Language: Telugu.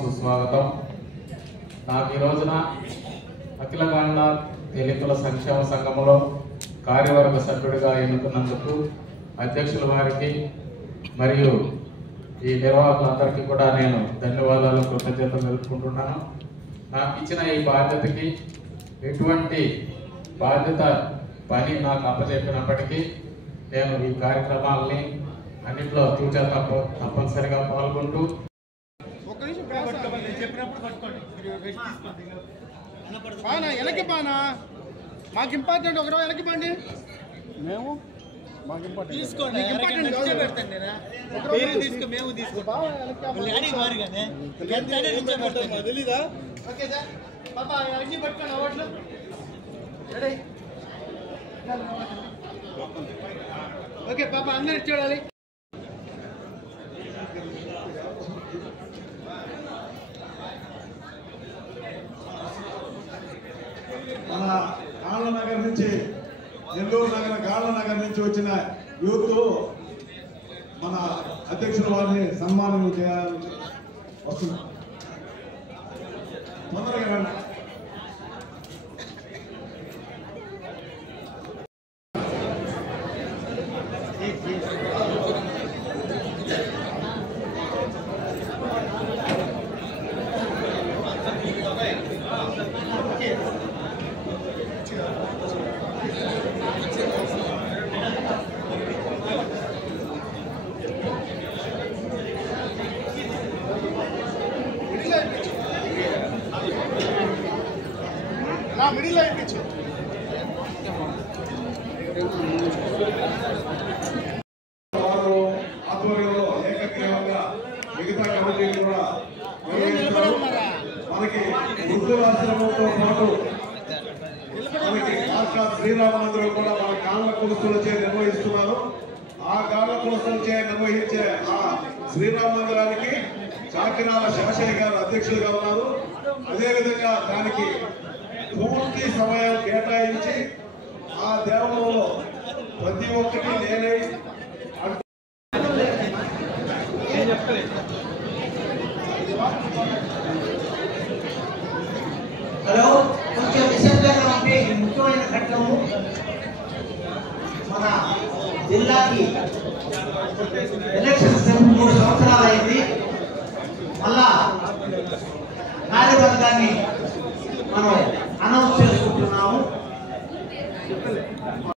సుస్వాగతం. నాకు ఈ రోజున అఖిలగాండ దళితుల సంక్షేమ సంఘంలో కార్యవర్గ సభ్యుడిగా ఎన్నుకున్నందుకు అధ్యక్షుల వారికి మరియు ఈ నిర్వాహకులందరికీ కూడా నేను ధన్యవాదాలు, కృతజ్ఞతలు తెలుపుకుంటున్నాను. నాకు ఇచ్చిన ఈ బాధ్యతకి ఎటువంటి బాధ్యత పని నాకు అప్పచెప్పినప్పటికీ నేను ఈ కార్యక్రమాలని అన్నింటిలో తప్పనిసరిగా పాల్గొంటూ మాకు ఇంపార్టెంట్ ఒకరో వెనక్కి పండి మేము మాకు ఇంపార్టెంట్ తీసుకోండి మేము తెలీదా? ఓకే సార్ పాపా అన్ని పట్టుకోండి అవార్డులు రెడీ. ఓకే పాప అందరు చూడాలి. మన గాళ్ళనగర్ నుంచి, నెల్లూరు నగర గాళ్ళనగర్ నుంచి వచ్చిన యూత్ మన అధ్యక్షుల వారిని సన్మానం చేయాలని వస్తున్నారు. తొందరగా రండి. మిడిల్ లైన్ పిచ్చు వారు ఆధ్వర్యంలో ఏకగ్రీవంగా మిగతా కమిటీలు కూడా నిర్వహిస్తారు. మనకి వృద్ధులాశ్రమంతో పాటు మనకి కాకా శ్రీరామ మందిరం కూడా మన కాళ్ళ కులస్తులచే నిర్వహిస్తున్నారు. ఆ కాళ్ళ కులస్తులచే నిర్వహించే ఆ శ్రీరామ మందిరానికి కాకినాడ శేషయ్య గారు అధ్యక్షులుగా ఉన్నారు. అదేవిధంగా దానికి పూర్తి సమయం కేటాయించి ఆ దేవాలయంలో ప్రతి ఒక్కటి నేనే హలో కొంచెం నిశ్శబ్దంగా ఉంటే ముఖ్యమైన ఘట్టము. మన జిల్లాకి ఎలక్షన్స్ 3 సంవత్సరాలు అయింది. మళ్ళా కార్యవర్గాన్ని మనం అనౌన్స్ చేస్తున్నాం.